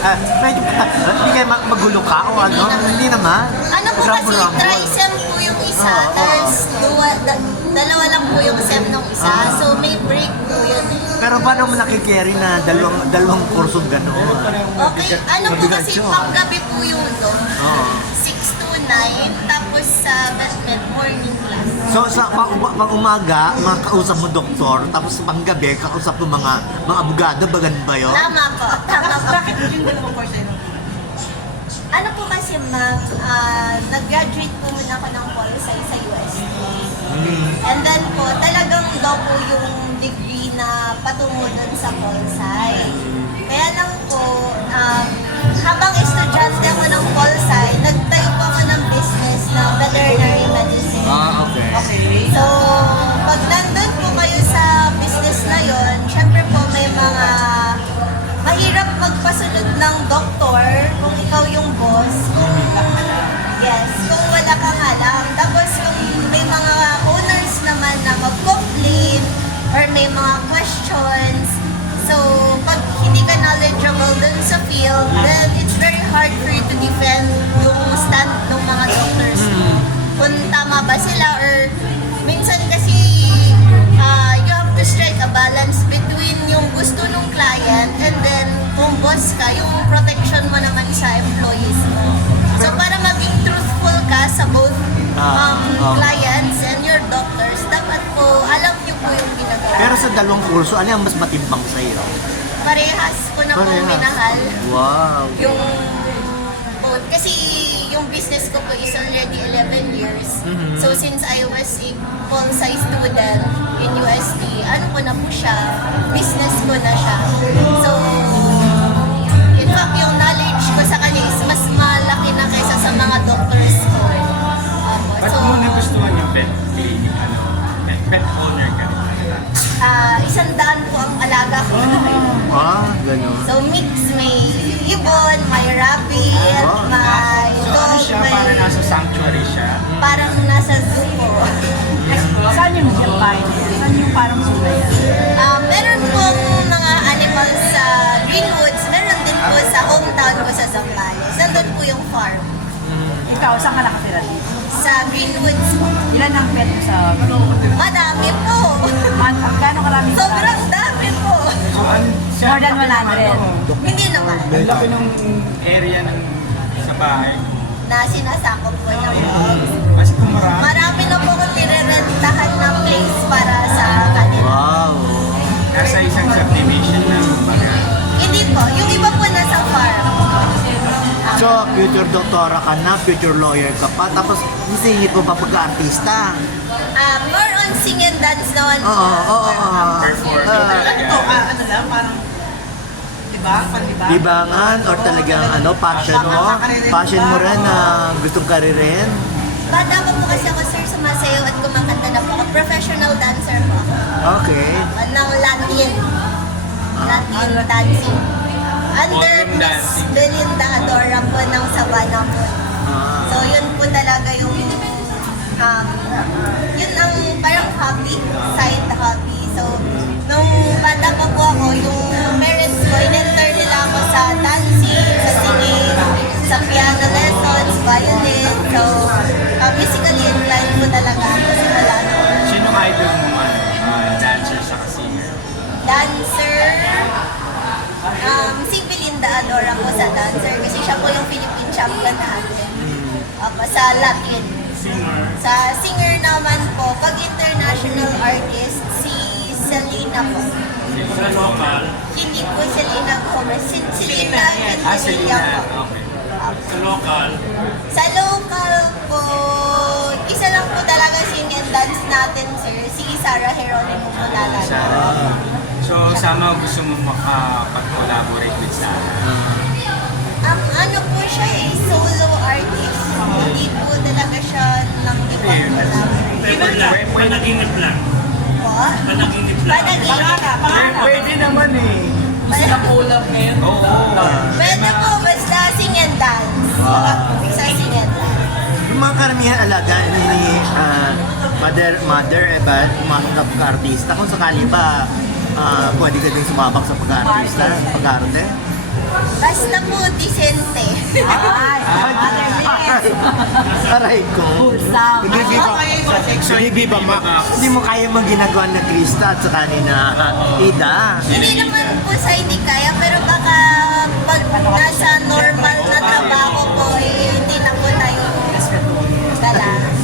Medyo, hindi kayo magulo ka o ano? Hindi naman. Ano po kasi, Rambo-rambo. tri-sem po yung isa, tapos dalawa lang po yung sem nung isa. So may break po yun eh. Pero paano mo nakikerry na dalawang kursong gano'n? Okay, ano po kasi panggabi po yung doon. Oo. 6 to 9, tapos sa morning class. So sa pang umaga, makausap mo doktor, tapos sa panggabi, kausap mo mga abogado, bagan ba yun? Tama po, tama po. Bakit yung dalawang course ay Ano po kasi ma'am, nag-graduate po muna ako ng Poli-Sci sa UST. And then po, talagang daw po yung degree na patungo dun sa Poli-Sci. Kaya lang po, habang estudyante ako ng Poli-Sci, nagtayo po ako ng business na veterinary medicine. Okay. okay? So, pag nandun po kayo sa business na yon, syempre po may mga mahirap magpasunod ng doktor kung ikaw yung boss, kung wala kang alam. Tapos kung may mga owners naman na mag-complain or may mga questions, so pag hindi ka knowledgeable dun sa field, then it's very hard for you to defend yung stand ng mga doctors mo. Kung tama ba sila or minsan kasi you have to strike a balance between yung gusto ng client and then kung boss ka, yung protection mo naman sa employees mo. So para maging truthful ka sa both clients and your doctors, dapat po alam niyo po yung ginagawa. Pero sa dalawang kurso, ano ang mas matimbang sa'yo? Parehas ko na po minahal. Wow. Yung both. Kasi yung business ko po is already 11 years. So since I was a full-size student in UST, ano ko na po siya, business ko na siya. So, in fact, yung knowledge ko sa kanya is mas malaki na kaysa sa mga doctors ko. Ba't mo nagustuhan yung pet clinic? Pet owner ka rin? 100 po ang alaga ko. Gano'n. So mix, may ibon, may rabbit, may So ano dog, siya? Para nasa sanctuary siya? parang nasa zoo po. Saan yung bahay na yan? Saan yung parang sulay yan? Meron pong mga animals sa Greenwoods, meron din po sa hometown ko sa Zambales. Nandun po yung farm. Ikaw, saan ka nakatira dito? Sa Greenwoods po. Ilan ang pet mo sa Madami po. Gano'ng karami sa Sobrang dami po. So ano? More than 100. Hindi naman. Ang laki ng area ng sa bahay mo. Na sinasakop ko ng dogs. Kasi kung marami, Marami na po akong nirerentahan na place para sa kanila. Wow. nasa isang subdivision na kumbaga. Hindi po. Yung iba po nasa farm. So, future doktora ka na, future lawyer ka pa, tapos isingit mo pa pagka-artista. More on sing and dance naman po. Oo. Performing Ito, talaga. ano lang, parang, diba? Pandiba? Libangan or talagang passion mo? Passion mo rin na gustong karirin? Bata pa po kasi ako, sir, sumasayaw at kumakanta na po ako. Professional dancer po ako. Okay. Ng Latin. Latin dancing. Under Ballroom Miss dancing. Belinda Adora po ng Sabana po. So yun po talaga yung yun ang parang hobby, side hobby. So nung bata pa po ako, yung parents ko, in-enter nila ako sa dancing, sa singing, sa piano lessons, violin. So musically inclined po talaga ako simula noon. Sino idol mo man? Dancer sa singer? Dancer, si Belinda Adora po sa dancer kasi siya po yung Philippine champion natin. Sa Latin. Singer? Sa singer naman po, pag international artist, si Selena po. Sa local? Hindi po Selena Gomez, Selena Selena. Quintanilla po. Okay. Sa local? Sa local po, isa lang po talaga sing and dance natin, sir. Si Sarah Geronimo po talaga. So, sama gusto mo makapag-collaborate with Sarah? Ano po siya solo artist. Hindi po talaga siya ng ibang collaboration. Panaginip lang. Po? Panaginip Panaginip. Pwede naman eh. Oo. Pwede po, basta sing and dance. Sa sing and dance. Yung mga karamihan alaga ni mother, pumasok na pagka-artista, kung sakali ba, pwede ka din sumabak sa pag-artista, pag-arte? Basta po, disente. Ay, motherless. Aray ko. Wholesome. Hindi Viva Max. Hindi mo kaya mag-ginagawa na Krista at saka ni na Ida. Hindi naman po sa hindi kaya, pero baka pag nasa normal na trabaho po, hindi na po tayo balance.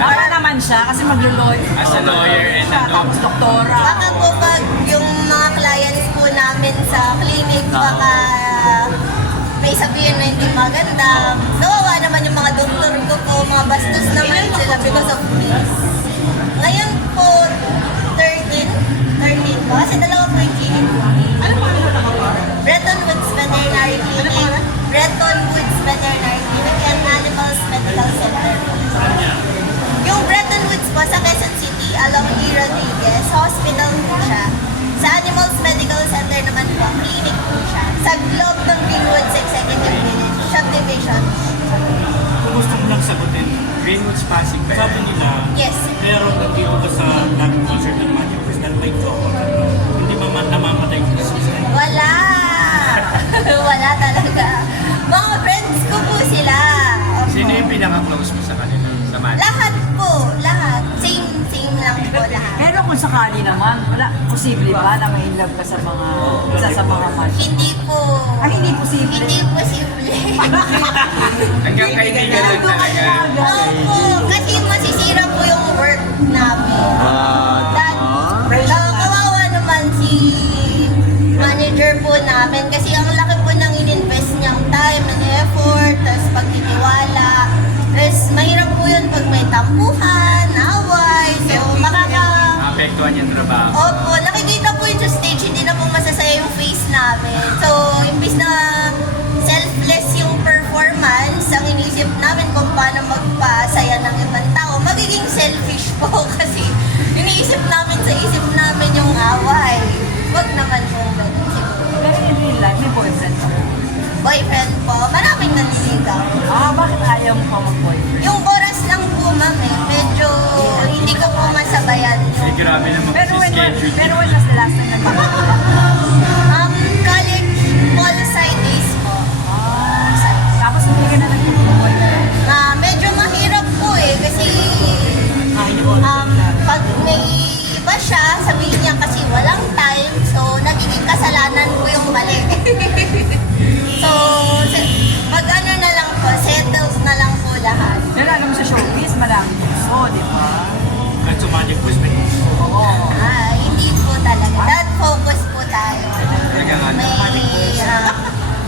Para naman siya kasi maglo-lawyer. As a lawyer and Siya, tapos doktora. Baka po pag yung mga clients po namin sa clinic, baka may sabihin na hindi maganda. Nawawa naman yung mga doktor ko po, mga bastos naman sila because of this. Ngayon po, 13 po, kasi dalawa po yung clinic. Bretton Woods Veterinary Clinic, Bretton Woods Veterinary Clinic, and Animals Medical Center. Yung Bretton Woods po sa Quezon City, along E. Rodriguez, hospital po siya. Sa Animals Medical Center naman po, clinic po siya. Sa loob ng Greenwoods Executive Village, subdivision. Kung gusto mo lang sagutin, Greenwoods Pasig ba? sabi nila, Yes. meron nandito ka sa laging concert ng Magic Fest dahil may joke. Hindi ba namamatay ko sa system? Wala! Wala talaga. Mga friends ko po sila. Opo. Sino yung pinaka-close mo sa kanila? Sa Magic? Lahat po, lahat. Same lang po lahat. Pero kung sakali naman, wala, posible ba na may love ka sa mga, isa sa mga match? Hindi po. Ay, hindi posible. Hindi posible. Hanggang kaibigan lang talaga. Opo, kasi masisira po yung work namin. Kawawa naman si manager po namin kasi ang laki po ng in-invest niyang time and effort, tapos pagtitiwala. Tapos mahirap po yun pag may tampuhan, away, so Apektuhan yung trabaho. Opo, nakikita po yun sa stage, hindi na po masasaya yung face namin. So, imbis na selfless yung performance, ang inisip namin kung paano magpasaya ng ibang tao, magiging selfish po kasi iniisip namin sa isip namin yung away. Wag naman po ganun siguro. Pero in real life, may boyfriend ka. Boyfriend po, maraming nanliligaw. Bakit ayaw mo pa mag-boyfriend? Yung oras lang po, ma'am, medyo hindi ko po masabayan Eh, yung grabe naman Pero kasi schedule. when was the last time na college pol sci days po. Tapos hindi ka na nag-boyfriend? Medyo mahirap po kasi pag may iba siya, sabihin niya kasi walang time, so nagiging kasalanan ko yung mali. So, mag-ano na lang po, settled na lang po lahat. Pero alam mo sa showbiz, maraming gusto, di ba? Kahit sa Magic Fest may Oo. Hindi po talaga. That focus po tayo. Talagang ano.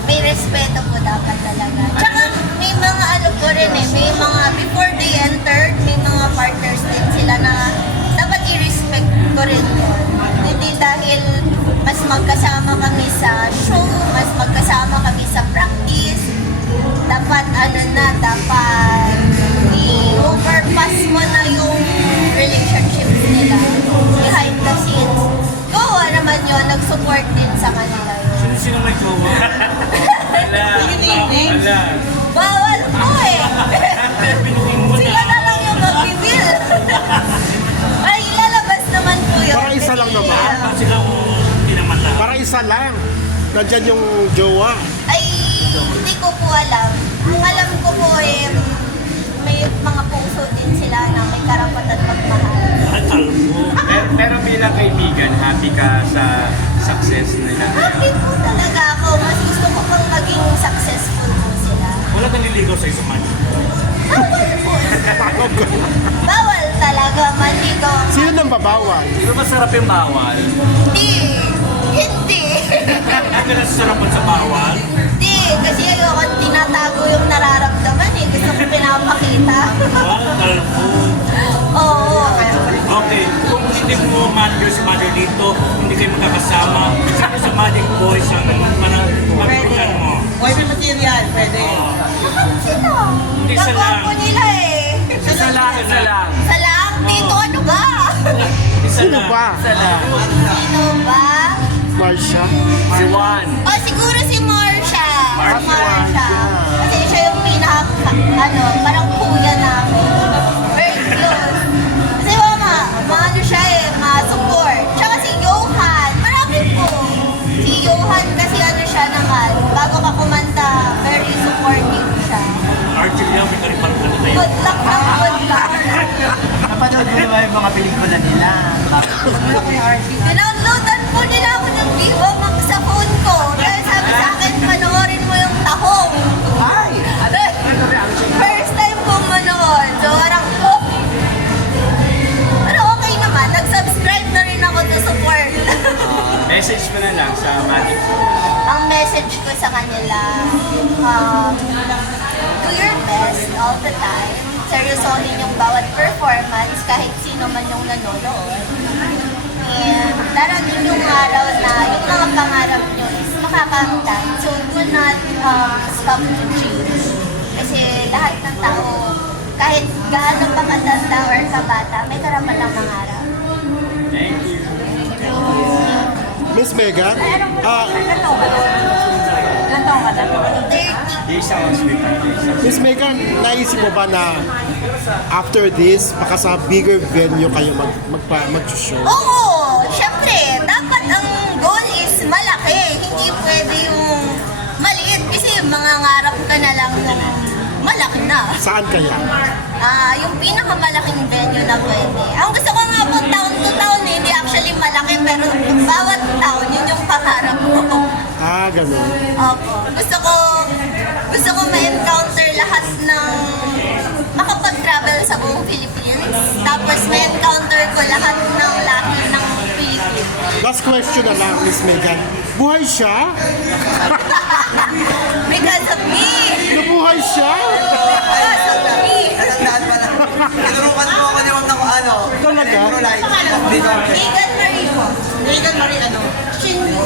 May respeto po dapat talaga. Tsaka may mga ano po rin may mga before they entered, may mga partners din sila na dapat i-respect ko rin yun. Hindi dahil mas magkasama kami sa show, mas magkasama kami sa practice, dapat dapat i-overpass mo na yung relationships nila behind the scenes. Gawa naman yun, nag-support din sa kanila yun. Sino may jowa? Wala. Wala. Bawal po Pinukin mo Sila na. na lang yung mag-reveal. Ay, ilalabas naman po yun. Parang isa lang naman. Kasi lang hindi naman lang. Para isa lang. Nandyan yung jowa. Ay, hindi ko po alam. Ang alam ko po may mga puso din sila na may karapatan magmahal. At alam mo, Pero bilang kaibigan, happy ka sa success nila. Happy po talaga ako. Mas gusto ko pang maging successful po sila. wala kang nililigaw sa isang Magic Fest. Bawal talaga manligaw. Sino nang babawal? Di ba masarap yung bawal? Hindi. Hindi. Hindi ka nasasarapan sa bawal. Hindi. Kasi ayoko tinatago yung nararamdaman Gusto ko pinapakita. Alam mo. Oo. Okay, kung hindi mo manager si mother dito, hindi kayo magkakasama. Sino sa Magic Boys ang pagpipitan mo? Boyfriend material, pwede. Sino? Hindi sa lang. Kapwa nila Isa lang, isa lang. Sa lang? Dito ano ba? Isa Sino lang. ba? Isa lang. Sino ba? Marsha? Si Juan. Oh, siguro si Marsha. Marsha. Kasi siya yung parang kuya namin. Very close. Kasi maano siya ma-support. Tsaka si Johan, marami po. Si Johan kasi siya naman, bago good luck ng good luck. Napanood mo naman yung mga pelikula nila. Downloadan po nila ako ng Vivo Max sa phone ko. Dahil sabi sa akin, panoorin mo yung tahong. Ay! First time kong manood. So, parang, oh. Pero okay naman. Nag-subscribe na rin ako to support. Message mo na lang sa Magic. Ang message ko sa kanila, do your best all the time. Seryosohin yung bawat performance kahit sino man yung nanonood. And darating yung araw na yung mga pangarap nyo is makakamtan. So do not stop to change. Kasi lahat ng tao, kahit gaano pa katanda or kabata, may karapatang mangarap. Thank you. Miss Megan, Ilan taong ka na? Ilan taong ka na? 30. Di sa hospital. Miss Megan, naisip mo ba na after this, baka sa bigger venue kayo mag-show? Oo! Siyempre, dapat ang goal is malaki. Hindi pwede yung maliit. Kasi mangangarap ka na lang ng malaki na. Saan kaya? Yung pinakamalaking venue na pwede. Ang gusto ko nga po, town to town, hindi actually malaki, pero bawat town, yun yung pangarap ko. Ganun. Opo. Gusto ko ma-encounter lahat ng makapag-travel sa buong Philippines. Tapos ma-encounter ko lahat ng lahi ng Philippines. Last question na lang, Miss Megan. Buhay siya? Because of me! Nabuhay siya? Because of me! Natandaan pa lang. Tinurukan mo ako niya ng ano. Talaga? Megan Marie po. Megan Marie, ano? Shinyu.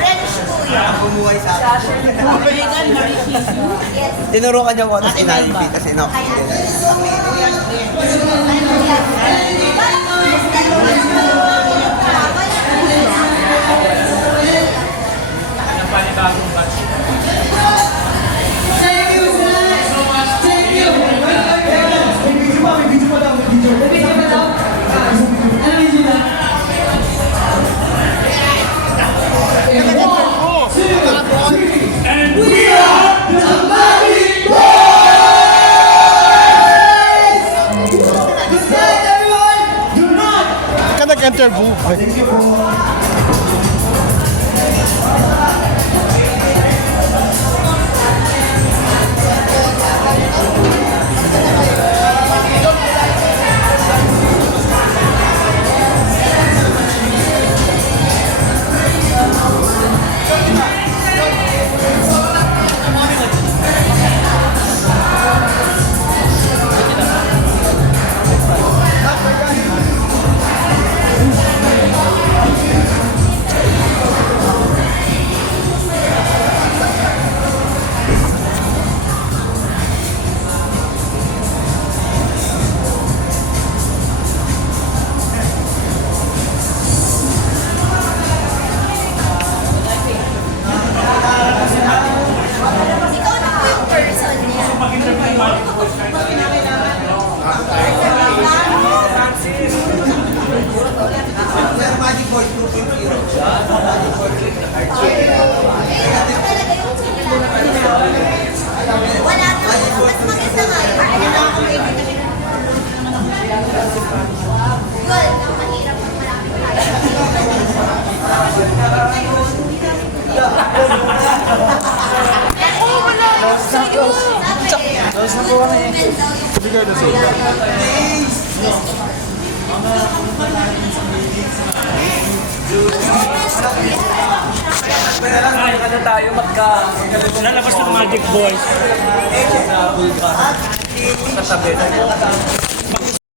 French po yun. Bumuhay sa akin. Megan Marie Shinyu. Yes. Tinurukan niya ako ng inalibi kasi no. Panibagong batch. Ka nag-interview? Ikaw na po yung person niya. Wala na. Mas maganda nga yun. Ano lang ako may Yun, ang mahirap ang maraming Bigay na sa'yo. Lalabas ng Magic Boys.